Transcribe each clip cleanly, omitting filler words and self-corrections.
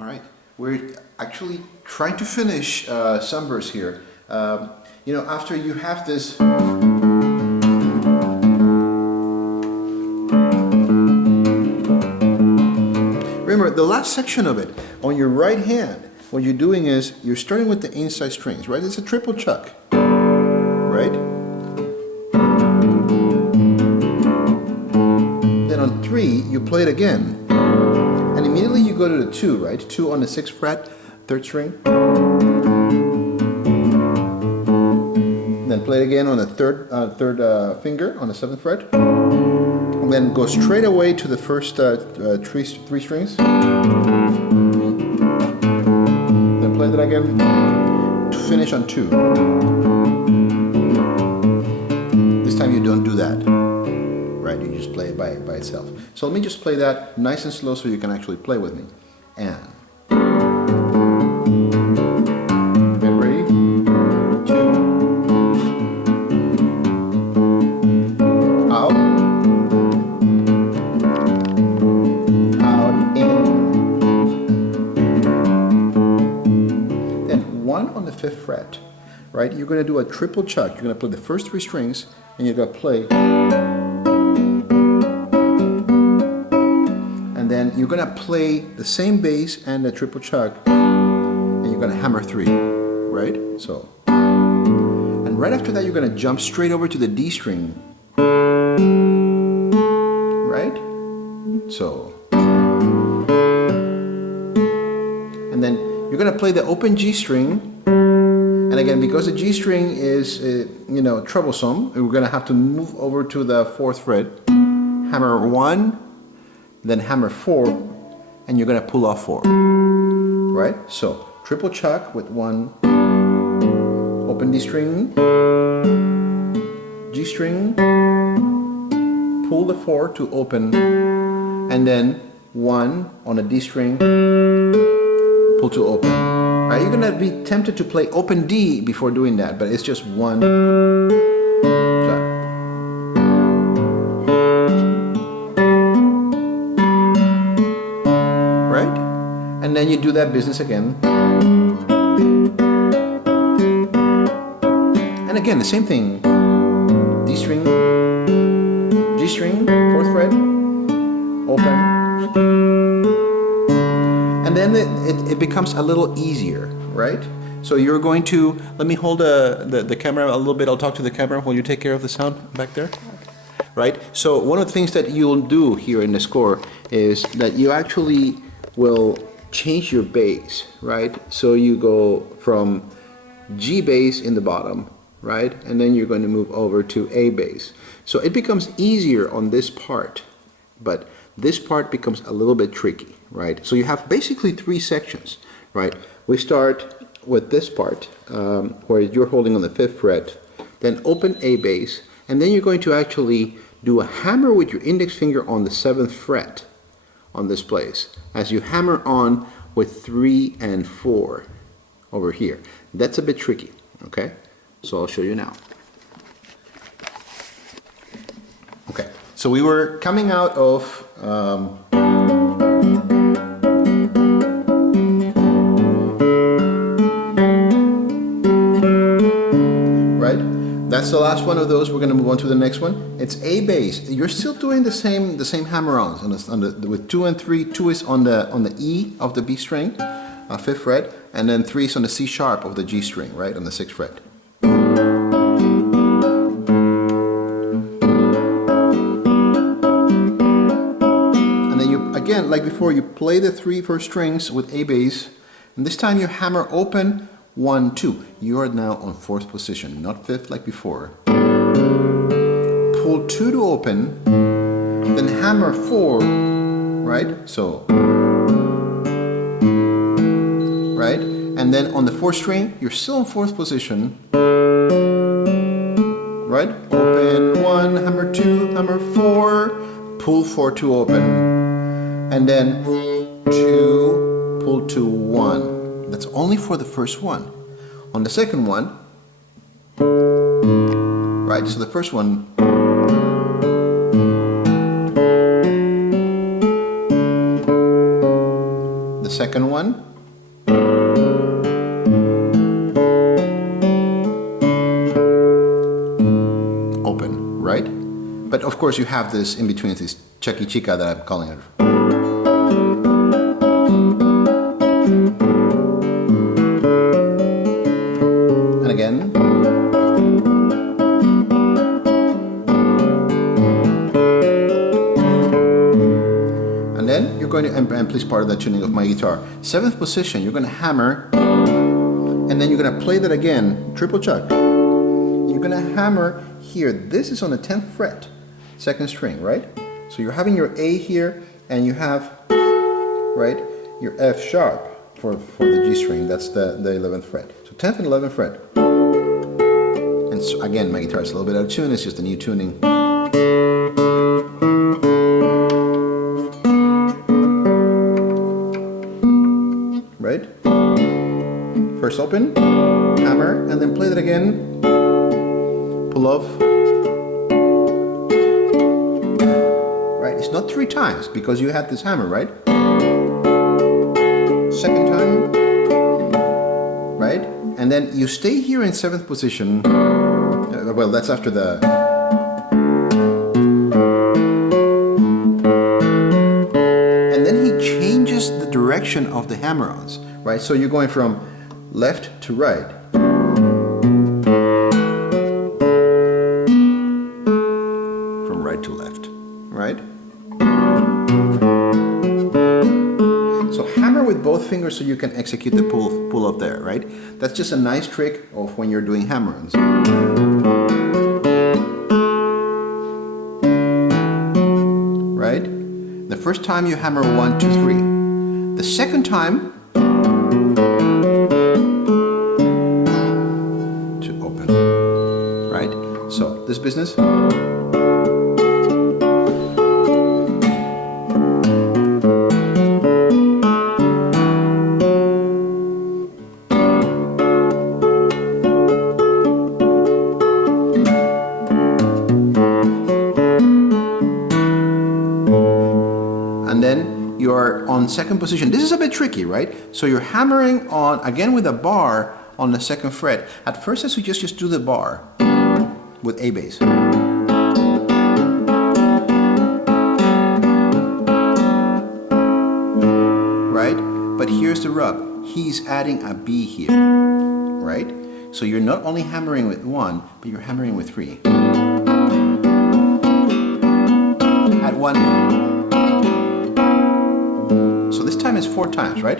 All right, we're actually trying to finish Sunburst here. You know, after you have this remember the last section of it on your right hand, what you're doing is you're starting with the inside strings, right? It's a triple chuck, right? Then on 3 you play it again. And immediately you go to the 2, right? 2 on the 6th fret, 3rd string. Then play it again on the third finger on the 7th fret. And then go straight away to the first three strings. Then play that again to finish on 2. This time you don't do that, right? You just play it by itself. So let me just play that nice and slow so you can actually play with me. And get ready. 2. Out. Out, in. Then 1 on the 5th fret, right? You're going to do a triple chuck. You're going to play the first 3 strings and you're going to play. Then you're going to play the same bass and the triple chuck, and you're going to hammer 3, right? So, and right after that you're going to jump straight over to the D string, right? So, and then you're going to play the open G string, and again, because the G string is, you know, troublesome, we're going to have to move over to the 4th fret, hammer 1, then hammer 4, and you're going to pull off 4, right? So triple chuck with 1 open D string, G string, pull the 4 to open, and then 1 on a D string, pull to open. Right? You're going to be tempted to play open D before doing that, but it's just 1 chuck. And then you do that business again. And again, the same thing. D string, G string, 4th fret, open. And then it becomes a little easier, right? So you're going to, let me hold the camera a little bit. I'll talk to the camera while you take care of the sound back there. Right? So one of the things that you'll do here in the score is that you actually will change your bass, right? So you go from G bass in the bottom, right? And then you're going to move over to A bass. So it becomes easier on this part, but this part becomes a little bit tricky, right? So you have basically 3 sections, right? We start with this part where you're holding on the 5th fret, then open A bass, and then you're going to actually do a hammer with your index finger on the 7th fret on this place as you hammer on with 3 and 4 over here. That's a bit tricky, okay? So I'll show you now. Okay, so we were coming out of right? That's the last one of those. We're going to move on to the next one. It's A bass. You're still doing the same hammer-ons with 2 and 3. 2 is on the E of the B string, 5th fret, and then 3 is on the C sharp of the G string, right, on the 6th fret. And then you again, like before, you play the 3 first strings with A bass, and this time you hammer open 1, 2. You are now on 4th position, not 5th like before. Pull 2 to open, then hammer 4, right? So, right? And then on the 4th string, you're still in 4th position, right? Open 1, hammer 2, hammer 4, pull 4 to open, and then 2, pull to 1. That's only for the first one. On the second one, right, so the first one, second one. Open, right? But of course you have this in between, this Chucky Chica that I'm calling it. And again. And then you're going to, and please part of the tuning of my guitar. 7th position, you're going to hammer, and then you're going to play that again, triple chuck. You're going to hammer here. This is on the 10th fret, 2nd string, right? So you're having your A here, and you have, right, your F sharp for the G string. That's the 11th fret. So 10th and 11th fret. And so again, my guitar is a little bit out of tune. It's just a new tuning. Right? First open, hammer, and then play that again. Pull off. Right? It's not 3 times because you had this hammer, right? Second time. Right? And then you stay here in 7th position. Well, that's after the. And then he changes the direction of the hammer-ons, right? So you're going from left to right. From right to left, right? So hammer with both fingers so you can execute the pull up there, right? That's just a nice trick of when you're doing hammer-ons. Right? The first time you hammer 1, 2, 3. The second time to open. Right? So this business. And then you're on 2nd position. This is a bit tricky, right? So you're hammering on, again with a bar on the 2nd fret. At first I suggest just do the bar with A bass. Right? But here's the rub. He's adding a B here, right? So you're not only hammering with 1, but you're hammering with 3. At 1. So this time is 4 times, right?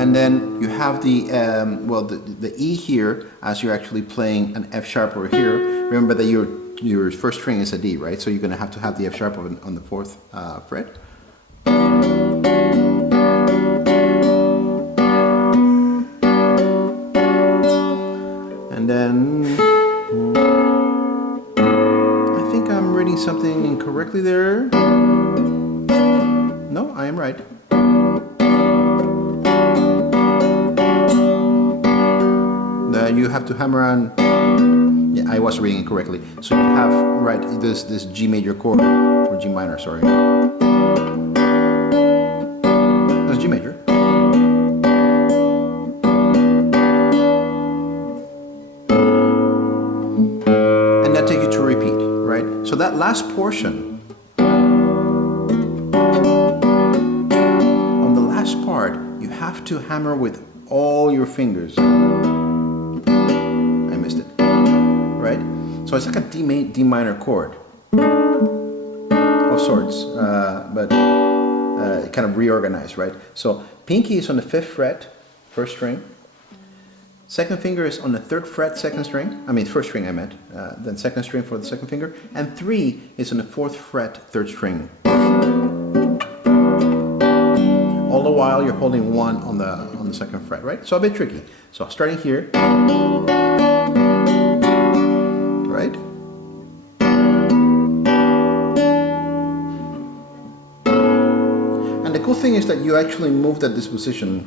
And then you have the the E here as you're actually playing an F sharp over here. Remember that your first string is a D, right? So you're going to have the F sharp on the 4th fret. And then I think I'm reading something incorrectly there. No, I am right. You have to hammer on. Yeah, I was reading it correctly. So you have right this G major chord, or G minor, sorry. That's G major. And that takes you to repeat, right? So that last portion, on the last part, you have to hammer with all your fingers. Right? So it's like a D minor chord of sorts, but kind of reorganized, right? So pinky is on the 5th fret, 1st string. 2nd finger is on the 3rd fret, 2nd string. I mean 1st string I meant. Then 2nd string for the 2nd finger. And 3 is on the 4th fret, 3rd string. All the while you're holding 1 on the 2nd fret, right? So a bit tricky. So starting here. Right? And the cool thing is that you actually moved at this position